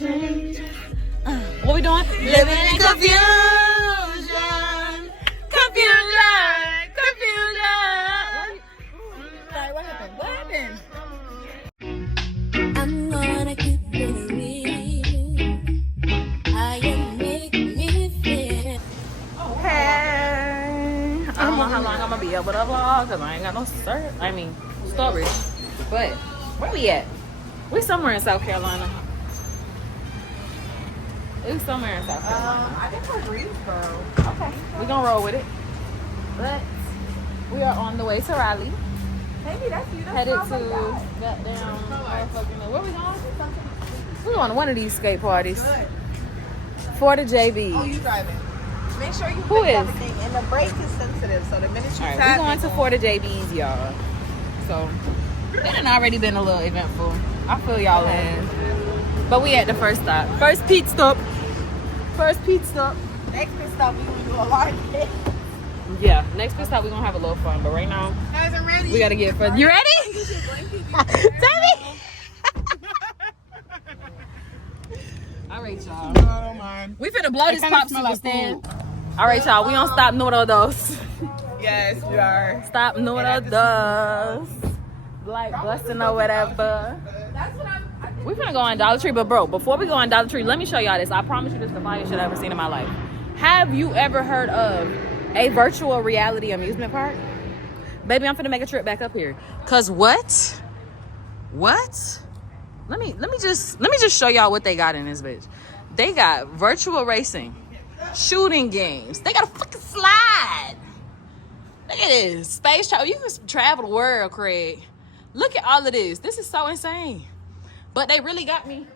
What we doing? Living in confusion. Confusion. Confusion. Sorry, what happened? What happened? I'm gonna keep it real. I am making me feel. Hey. I don't know how long I'm gonna be able to vlog because I ain't got no storage. But where we at? We somewhere in South Carolina. We somewhere in South Carolina. I think we're Greensboro. Okay. We're gonna roll with it. But we are on the way to Raleigh. Maybe that's you. Headed to goddamn motherfucking. Where we going? We're going to one of these skate parties. FTJB. Oh, you driving? Make sure you Who fix is? everything. And the brake is sensitive, so the minute you All right, tap we're going to FTJB's, y'all. So it done already been a little eventful. I feel y'all in. But we at the first stop. First pit stop. First pit stop. Next pit stop, we gonna do a lot of it. Yeah, next pit stop we're gonna have a little fun. But right now, Guys, I'm ready. we gotta get further. You ready? Tammy! All right, y'all. No, I don't mind. We finna blow this popsicle stand. All right, y'all. We don't stop noodle dose. Yes, we are. Stop noodle dose. Like busting or whatever. That's what We finna go on Dollar Tree, but bro, before we go on Dollar Tree, let me show y'all this. I promise you this is the funniest shit I've ever seen in my life. Have you ever heard of a virtual reality amusement park? Baby, I'm finna make a trip back up here. Cause what? What? Let me just show y'all what they got in this bitch. They got virtual racing, shooting games. They got a fucking slide. Look at this. Space travel. You can travel the world, Craig. Look at all of this. This is so insane. But they really got me.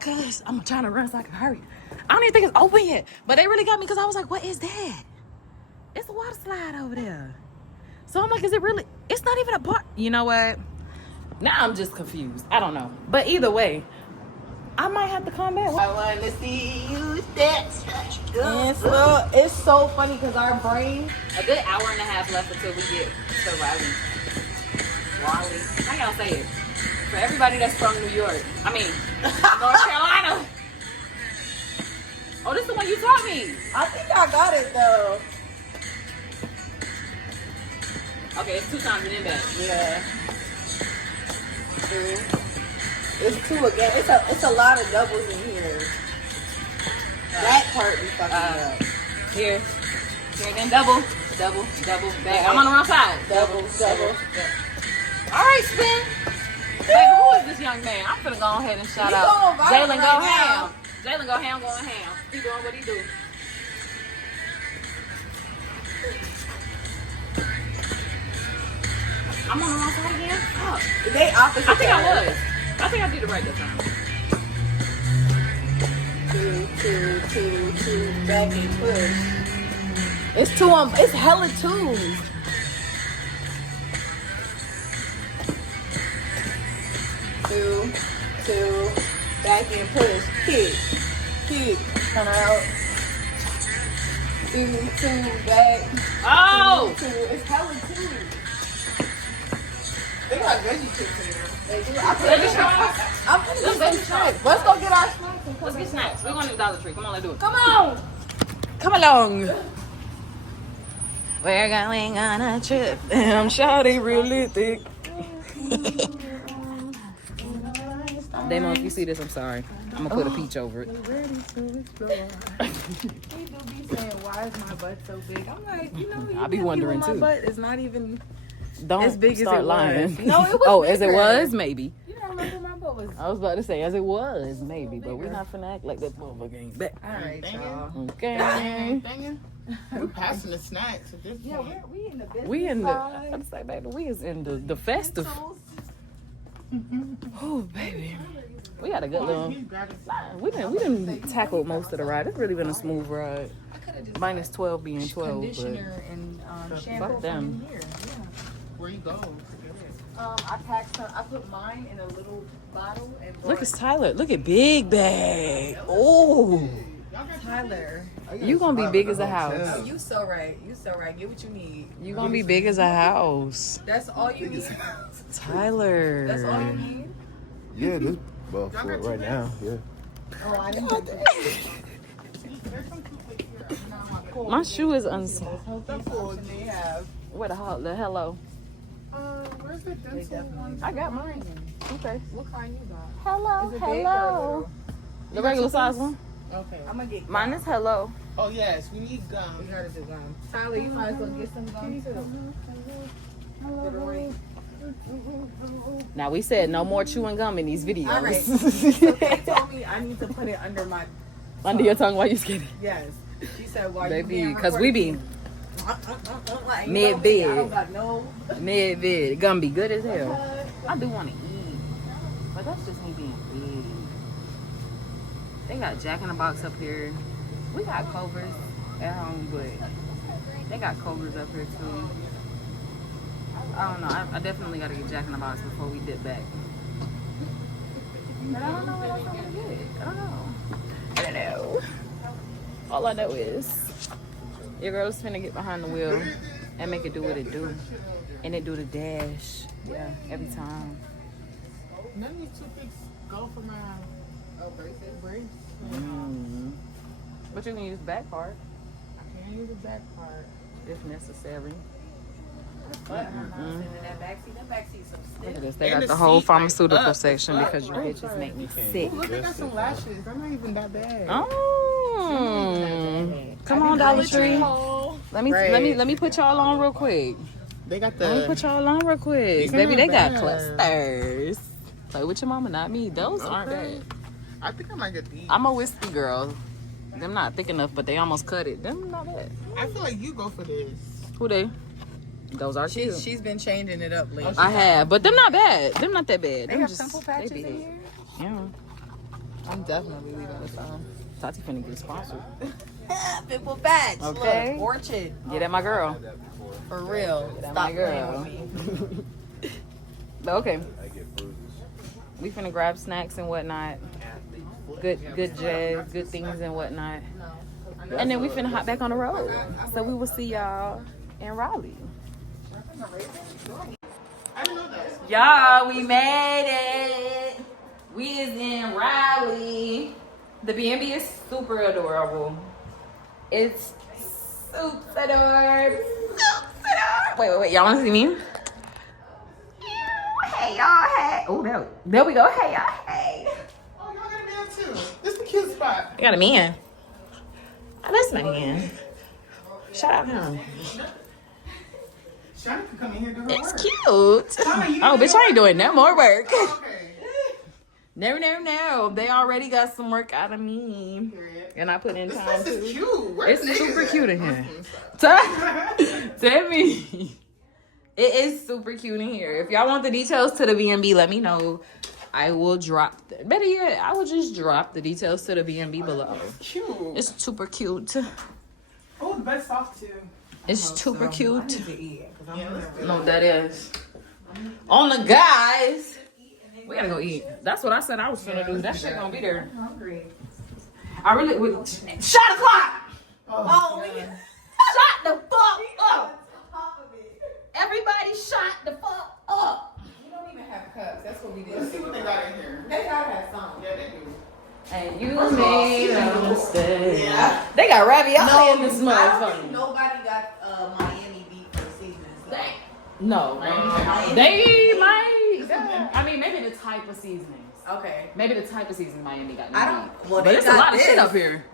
Cause I'm trying to run so I can hurry. I don't even think it's open yet. But they really got me because I was like, what is that? It's a water slide over there. So I'm like, is it really? It's not even a park. You know what? Now I'm just confused. I don't know. But either way, I might have to come back. I want to see you dance. It's so funny because our brain. A good hour and a half left until we get to Raleigh. Raleigh. How y'all say it? For everybody that's from New York. I mean, North Carolina. Oh, this is the one you taught me. I think I got it though. Okay, it's 2 times and then back. Yeah. 2. It's 2 again. It's a lot of doubles in here. That part be fucking up. Here, then double, back. I'm on the wrong side. Double. All right, spin. Baby, who is this young man? I'm finna go ahead and shout out. Jalen go ham. Jalen go ham, going ham. He doing what he do. I'm on the wrong side again? Fuck. They opposite. I think I was. I think I did it right this time. 2, back and push. It's 2 on. It's hella 2s. 2, back and push. Kick. Turn out. 2, back. Oh! 2. It's hella 2. They got veggie chips in there. They do. I'm gonna get snacks. Let's go get our snacks. Let's get snacks. We're going to the Dollar Tree. Come on, let's do it. Come on. Come along. We're going on a trip. I'm shawty really thick. Damo, if you see this, I'm sorry. I'm gonna put a peach over it. Ready to explore. We do be saying, why is my butt so big? I'm like, I be wondering my too. butt is not even Don't as big start as it lying. was. No, it was. Oh, as it bigger. was, maybe. You don't remember my butt was. I was about to say as it was, maybe, but we're not finna act like that motherfucker ain't back. All right, y'all. Okay. We're passing the snacks at this Yeah, point. we in the business We in the. side. I'm say, baby, we is in the festive. Oh, baby. We got a good little. We didn't tackle most of the ride. It's really been a smooth ride. Minus 12 being 12, but Conditioner and shampoo fuck them. from here. Yeah. Where you go? I packed some. I put mine in a little bottle and Look at Tyler. Look at Big Bag. Oh, Tyler. you gonna be big as a house. You so right. Get what you need. You gonna be big as a house, That's all you need. Tyler. That's all you need. Yeah, this for right now. Yeah. Oh, I didn't have that. My shoe is unsafe. The food they have. Where the hello? Where's the dental one? I got mine. Okay. What kind you got? Hello, Is it big or hello. The regular size one. Okay. I'm gonna get Mine is hello. Oh yes, we need gum. We gotta do gum. Tyler, you might as well get some gum too. Now we said no more chewing gum in these videos. All right. So they told me I need to put it under my Under your tongue while you skinny. yes. She said, "Why Baby, you?" because we be like, mid-bed. I don't got no. mid-vid. Gonna be good as hell. I do want to eat. But that's just me being big. They got Jack in the Box up here. We got Cobras at home, but they got Cobras up here too. I don't know. I definitely got to get Jack in the Box before we dip back. But I don't know what else I'm gonna get. I don't know. All I know is your girl's finna get behind the wheel and make it do what it do. And it do the dash. Yeah, every time. None of these toothpicks go for my brace. But you can use the back part I can't use the back part. if necessary. But in that backseat, that backseat's so Look stiff. at this. They And got the the whole seat, like, pharmaceutical up, section up. because you Oh, bitches sorry. make me sick. Oh, look, I got some lashes. I'm not even that bad. Oh, come on, Dollar Tree. Let me put y'all on real quick. They got Let me the. put y'all on real quick. These are Baby, not they got bad. clusters. Play with your mama, not me. Those aren't Okay. bad. I think I might get these. I'm a whiskey girl. Them not thick enough, but they almost cut it. Them not bad. I feel like you go for this. Who they? Those are cute. She's been changing it up lately. I have, but them not bad. Them not that bad. They Them have just simple patches they in big. here. Yeah. I'm definitely leaving this on. Tati finna get sponsored. Pimple patch. Okay. Look, Orchard. Get at my girl. For real. Get at Stop my playing girl. with me. But okay. We finna grab snacks and whatnot. Good jazz, good things and whatnot. And then we finna hop back on the road. So we will see y'all in Raleigh. I didn't know that. Y'all, we made it. We is in Raleigh. The B&B is super adorable. It's super adorable. Wait. Y'all wanna see me? Hey, y'all, hey. Oh, there we go. Hey, y'all, hey. Oh, y'all got a man too. This is the cute spot. I got a man. Oh, that's my man. Shout out him. Shawty can come in here and do her It's work. cute. Shawty, you Oh, do bitch, your I ain't doing no more work. Okay. No. They already got some work out of me. Period. And I put in This time place is too. cute. Where's It's niggas super at? cute in here. Stop. Tell me. It is super cute in here. If y'all want the details to the B&B, let me know. I will drop better yet, I will just drop the details to the B&B below. Cute. It's super cute. Oh, the bed's soft too. It's super cute. To eat, 'cause I'm Yeah, let's do No, that is. On the guys. We gotta go eat. That's what I said I was gonna do. That shit gonna be there. hungry. I really would. Shot the clock! Oh, we Shot the fuck up! Everybody shot the fuck up! don't even have cups. That's what we Let's see did. what they got in here. They gotta have some. Yeah, they do. And you made a mistake. Yeah. They got ravioli in this I don't think motherfucker. nobody got Miami beef for seasoning. So. No. They might. Yeah. I mean, maybe the type of seasonings. Okay. Maybe the type of seasoning Miami got. I don't. Well, But they there's a got lot of this. shit up here.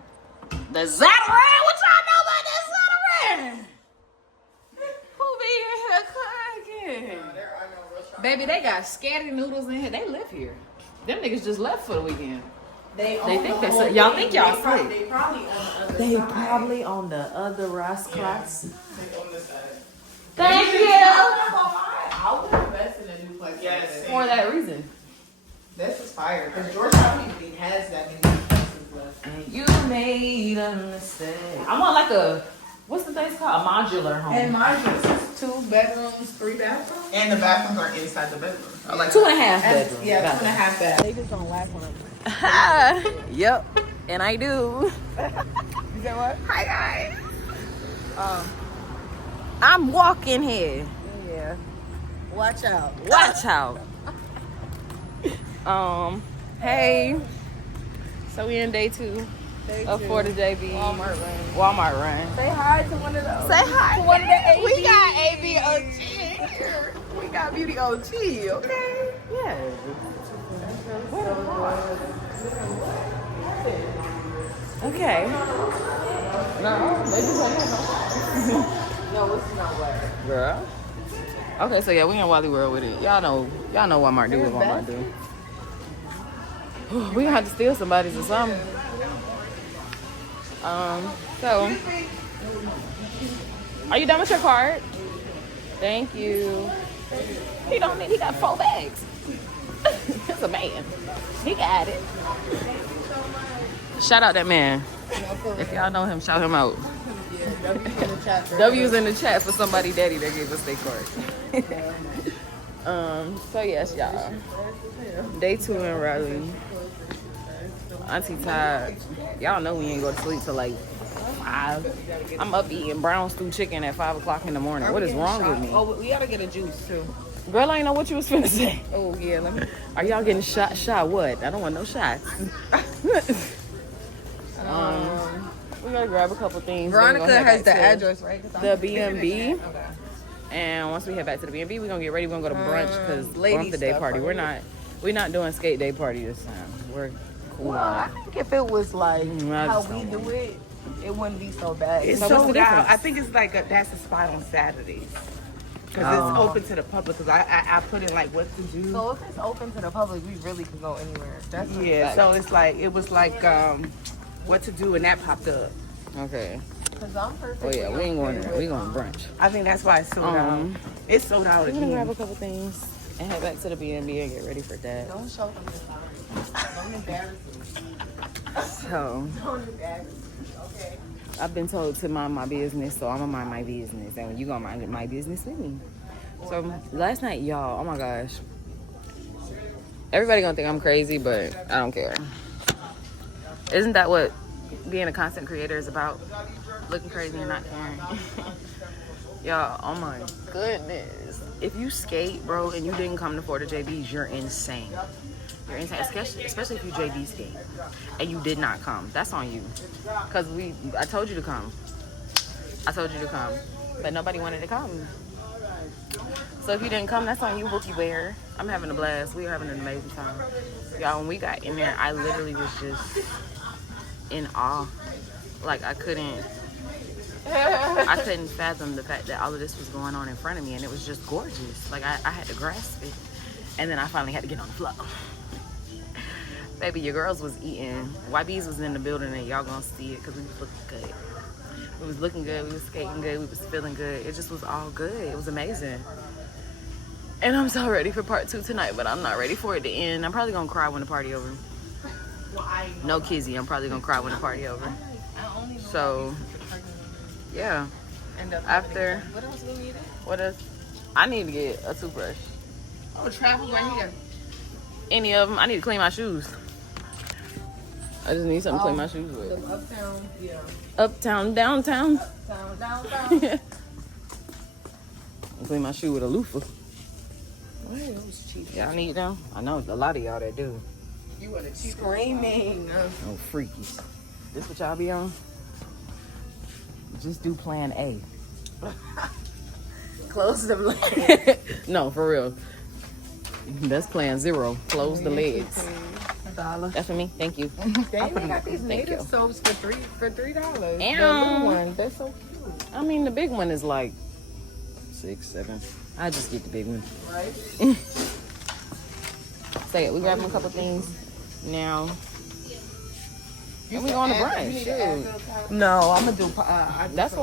The Zatarain? What y'all know about that Zatarain? Who be in here cooking? There are no restaurants. Baby, they got scatty noodles in here. They live here. Them niggas just left for the weekend. They think the that's whole it. Y'all thing. think y'all They prob- sick. They probably on the other They side. probably on the other Ross Yeah. Clocks. They on this side. Thank you. I would invest in a new place. Yes. Like For that reason. this is fire because Georgetown usually has that many places left. And you made a mistake. I want like a, what's the thing called? A modular home. And mine was 2 bedrooms, 3 bathrooms. And the bathrooms are inside the bedroom. I like 2.5 And, bedrooms. yeah, Got 2.5 bed. They just don't last one of them. Yep. And I do. You said what? Hi guys. I'm walking here. Yeah. Watch out. Watch out. Hey. So we in day 2 of FTJB Walmart run. Say hi to one of those. Say hi to one of the AB. We got ABOG here. We got Beauty OG, okay? Yeah. Okay. No, No, it's not what. girl. Okay, so yeah, we in Wally World with it. Y'all know Walmart do what Walmart do. We gonna have to steal somebody's or something. So are you done with your card? Thank you. He got 4 bags. That's a man. He got it. Shout out that man. If y'all know him, shout him out. W's in the chat for somebody daddy that gave us their card. So yes, y'all. Day 2 in Raleigh. Auntie tired. Y'all know we ain't go to sleep till like 5. I'm up eating brown stew chicken at 5 o'clock in the morning. What is wrong with me? Oh, we gotta get a juice too. Girl, I ain't know what you was finna say. Oh yeah, let me. Are y'all getting shot what? I don't want no shots. We gotta grab a couple things. Veronica has the address, right? The B&B. Okay. And once we head back to the B&B, we're gonna get ready. We're gonna go to brunch because ladies' the day stuff party. party. We're not doing skate day party this time. We're cool Well, on I it. think if it was like I how just we don't do it, it wouldn't be so bad. It's So what's the sold out. difference? I think it's like that's a spot on Saturdays. Because Oh. it's open to the public. Because I put in like what to do. So if it's open to the public, we really could go anywhere. That's a Yeah, fact. so it's like, it was like what to do and that popped up. Okay. Cause I'm perfect. Oh yeah, we ain't going there. We going to brunch. I think that's why it's sold out. It's sold out We're gonna grab a again. couple things and head back to the B&B and get ready for that. Don't show them this house. Don't embarrass me. So Don't embarrass me. Okay. I've been told to mind my business, so I'm gonna mind my business. And you gonna mind my business with me. So last night, y'all, oh my gosh. Everybody gonna think I'm crazy, but I don't care. Isn't that what being a content creator is about? Looking crazy and not caring. Y'all, oh my goodness. If you skate, bro, and you didn't come to FTJBs, you're insane. You're insane, especially if you JB skate and you did not come. That's on you. Cause I told you to come. But nobody wanted to come. So if you didn't come, that's on you, Bookie Bear. I'm having a blast. We are having an amazing time. Y'all, when we got in there, I literally was just in awe. Like I couldn't fathom the fact that all of this was going on in front of me, and it was just gorgeous. Like I had to grasp it. And then I finally had to get on the floor. Baby, your girls was eating. YB's was in the building, and y'all gonna see it because we was looking good. We was looking good, we was skating good, we was feeling good. It just was all good. It was amazing. And I'm so ready for part 2 tonight, but I'm not ready for it to end. I'm probably gonna cry when the party over. No kizzy, I'm probably gonna cry when the party over. So, yeah. After, What else we needed? what else? I need to get a toothbrush. Oh, travel right here. Any of them. I need to clean my shoes. I just need something to clean my shoes with. The uptown, yeah. Uptown, downtown. Downtown. Clean my shoe with a loofah. Why are those cheap? Y'all need them? I know a lot of y'all that do. You were the cheap screaming. Oh, freakies. This what y'all be on? Just do plan A. Close the leg. No, for real. That's plan 0. Close the legs. $1. That's for me. Thank you. They got these Thank native you. soaps for $3. The And- little one, they're so cute, I mean, the big one is like 6, 7. I just get the big one. right? Say it. We grabbing a couple things now. And we going to brunch. Shoot. No, I'm gonna do. That's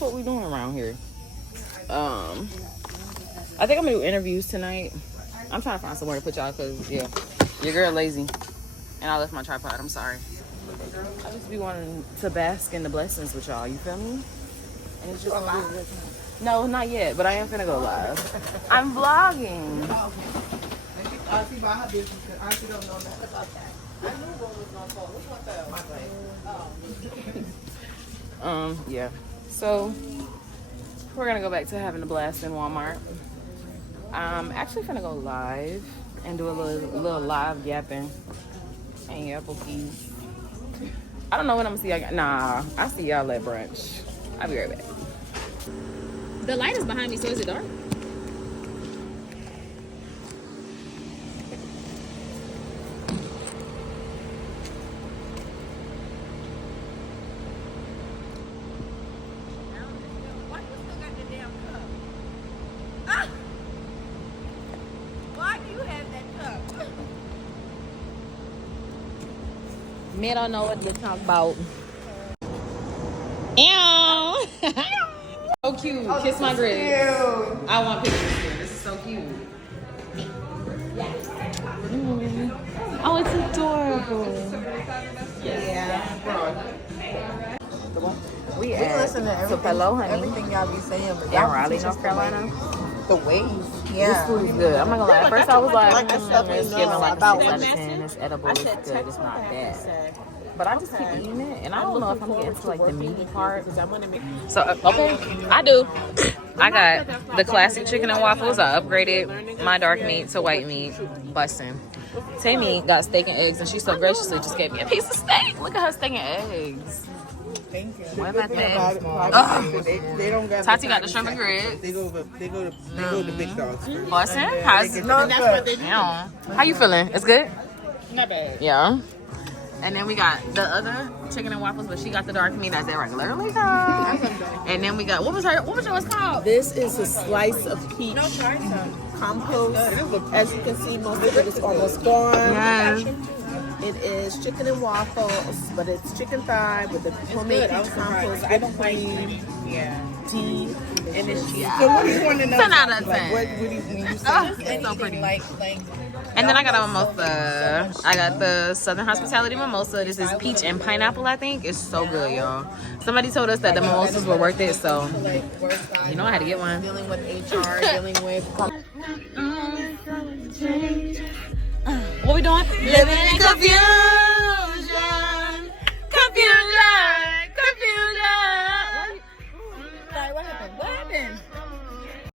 what we doing around here. I think I'm gonna do interviews tonight. I'm trying to find somewhere to put y'all because yeah, your girl lazy, and I left my tripod. I'm sorry. I just be wanting to bask in the blessings with y'all. You feel me? And it's just no, not yet, but I am finna go live. I'm vlogging. Auntie buy her business because Auntie don't know nothing about that. I knew one was gonna fall. Which one fell? Yeah. So we're gonna go back to having a blast in Walmart. I'm actually gonna go live and do a little live yapping and yapple keys. I don't know when I'm gonna see y'all. Nah, I see y'all at brunch. I'll be right back. The light is behind me, so is it dark? Why do you have that cup? Men don't know what to talk about. Ew. So cute. Kiss my grits. I want pictures here. This is so cute. Oh, it's adorable. Yeah. We listen to Tupelo, honey. everything y'all be saying. But In y'all Raleigh, teach us North Carolina. the ways. This Yeah. food is good. I'm not gonna lie. At first I was like, the stuff we it's know giving like a about 6 out of what 10. It's edible. It's good. It's not bad. But I just keep eating it, and I don't know if I'm getting to like the meaty part. So okay, I do. I got the classic chicken and waffles. I upgraded my dark meat to white meat. Bussin'. Tammy got steak and eggs, and she so graciously just gave me a piece of steak. Look at her steak and eggs. Thank you. What about that? They don't got. Tati got the shrimp and grits. They go to big dogs. Bussin'. How's No, that's what they do. Damn. How you feeling? It's good. Not bad. Yeah. And then we got the other chicken and waffles, but she got the dark meat as they regularly come. And then we got what was yours called? This is a slice of peach compost. As you can see, most of it is almost gone. Yes. It is chicken and waffles, but it's chicken thigh with the homemade peach compost, whipped cream, tea, and it's cheese. So what do you want to know? 10 out of 10. Like, what do you when you say? It's so pretty. And then I got a mimosa. I got the Southern Hospitality mimosa. This is peach and pineapple, I think. It's so good, y'all. Somebody told us that the mimosas were worth it, so you know I had to get one. Dealing with HR, dealing with What we doing? Living in confusion.